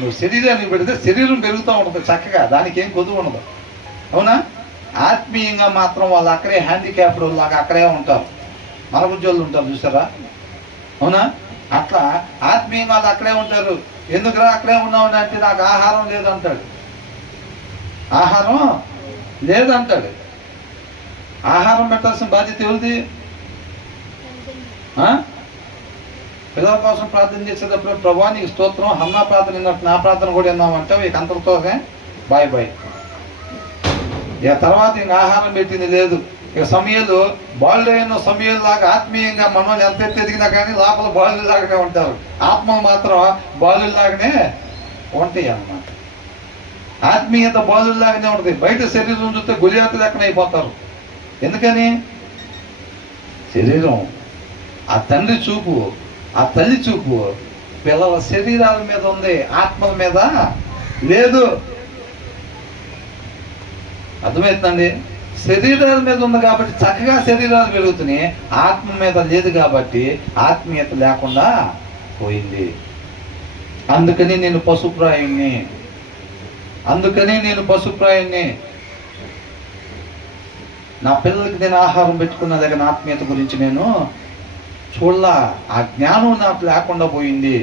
నువ్వు శరీరాన్ని పెడితే శరీరం పెరుగుతూ ఉంటుంది చక్కగా, దానికి ఏం కొదువు ఉండదు. అవునా? ఆత్మీయంగా మాత్రం వాళ్ళు అక్కడే హ్యాండిక్యాప్డ్ లాగా అక్కడే ఉంటారు, మన ఉద్యోగులు ఉంటారు చూసారా? అవునా? అట్లా ఆత్మీయంగా వాళ్ళు అక్కడే ఉంటారు. ఎందుకురా అక్కడే ఉన్నావు అంటే నాకు ఆహారం లేదంటాడు, ఆహారం లేదంటాడు. ఆహారం పెట్టాల్సిన బాధ్యత ఎవరిది? పిల్లల కోసం ప్రార్థన చేసేటప్పుడు ప్రభువా నీకు స్తోత్రం, హన్నా ప్రార్థన విన్నట్టు నా ప్రార్థన కూడా విన్నామంటే ఇక అంతటితోనే బాయ్ బాయ్. ఇక తర్వాత ఇంక ఆహారం పెట్టింది లేదు. ఇక సమయాలు బాలుడు అయిన సమయాలు లాగా ఆత్మీయంగా మనం ఎంత ఎదిగినా కానీ లోపల బాలుడు లాగానే ఉంటారు, ఆత్మలు మాత్రం బాలుడు లాగానే ఉంటాయి అన్నమాట. ఆత్మీయత బాలుడు లాగానే ఉంటుంది. బయట శరీరం చూస్తే గొలియాతు లెక్కన అయిపోతారు. ఎందుకని? శరీరం, ఆ తండ్రి చూపు, ఆ తల్లి చూపు పిల్లల శరీరాల మీద ఉంది, ఆత్మల మీద లేదు. అర్థమవుతుందండి? శరీరాల మీద ఉంది కాబట్టి చక్కగా శరీరాలు పెరుగుతున్నాయి, ఆత్మ మీద లేదు కాబట్టి ఆత్మీయత లేకుండా పోయింది. అందుకని నేను పశుప్రాయుణ్ణి, నా పిల్లలకి నేను ఆహారం పెట్టుకున్న దగ్గర ఆత్మీయత గురించి నేను చూడలా. ఆ జ్ఞానం నాకు లేకుండా పోయింది,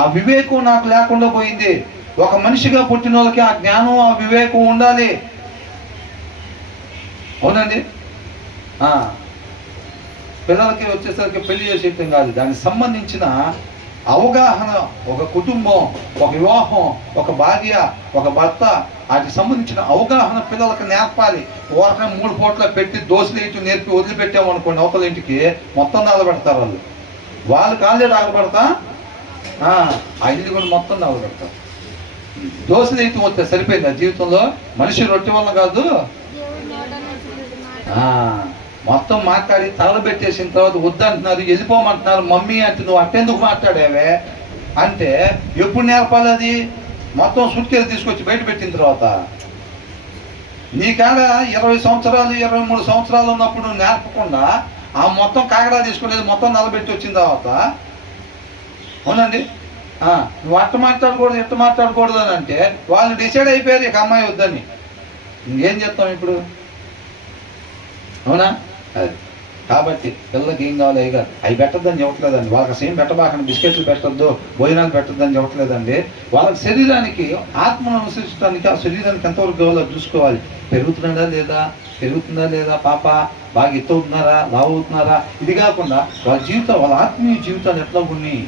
ఆ వివేకం నాకు లేకుండా పోయింది. ఒక మనిషిగా పుట్టిన వాళ్ళకి ఆ జ్ఞానం, ఆ వివేకం ఉండాలి. అవునండి? పిల్లలకి వచ్చేసరికి పెళ్లి చేసేయటం కాదు, దానికి సంబంధించిన అవగాహన, ఒక కుటుంబం, ఒక వివాహం, ఒక భార్య, ఒక భర్త, వాటికి సంబంధించిన అవగాహన పిల్లలకు నేర్పాలి. ఓరకం 3 పూట్ల పెట్టి దోశలు వేయటం నేర్పి వదిలిపెట్టామనుకోండి, అవతల ఇంటికి మొత్తం నలబెడతారు. వాళ్ళు కాళ్ళే రాగబడతా ఆ ఇల్లు కూడా మొత్తం నలబెడతారు. దోశలు వేయటం వస్తే సరిపోయింది. ఆ జీవితంలో మనిషి రొట్టె వల్ల కాదు, మొత్తం మాట్లాడి తలలు పెట్టేసిన తర్వాత వద్దంటున్నారు, వెళ్ళిపోమంటున్నారు. మమ్మీ అంటే నువ్వు అట్టెందుకు మాట్లాడావే అంటే ఎప్పుడు నేర్పాలి? అది మొత్తం సుట్కేసి తీసుకొచ్చి బయట పెట్టిన తర్వాత. నీకాడ 20 సంవత్సరాలు 23 సంవత్సరాలు ఉన్నప్పుడు నేర్పకుండా ఆ మొత్తం కాగడా తీసుకునేది మొత్తం నలబెట్టి వచ్చిన తర్వాత, అవునండి, నువ్వు అట్ట మాట్లాడకూడదు ఇట్ట మాట్లాడకూడదు అని అంటే వాళ్ళు డిసైడ్ అయిపోయారు ఇక అమ్మాయి వద్దని. ఇంకేం చేస్తాం ఇప్పుడు? అవునా? అది కాబట్టి పిల్లలకి ఏం కావాలి? అవి పెట్టద్దని చెప్పట్లేదండి. వాళ్ళకి సేమ్ పెట్టబాకండి, బిస్కెట్లు పెట్టద్దు, భోజనాలు పెట్టద్దని చెప్పట్లేదండి. వాళ్ళకి శరీరానికి, ఆత్మను అనుసరించడానికి, ఆ శరీరానికి ఎంతవరకు కావాలో చూసుకోవాలి. పెరుగుతుందా లేదా పాప, బాగా ఎత్తవుతున్నారా, లావు అవుతున్నారా, ఇది కాకుండా వాళ్ళ జీవితం, వాళ్ళ ఆత్మీయ జీవితాలు ఎట్లా ఉన్నాయి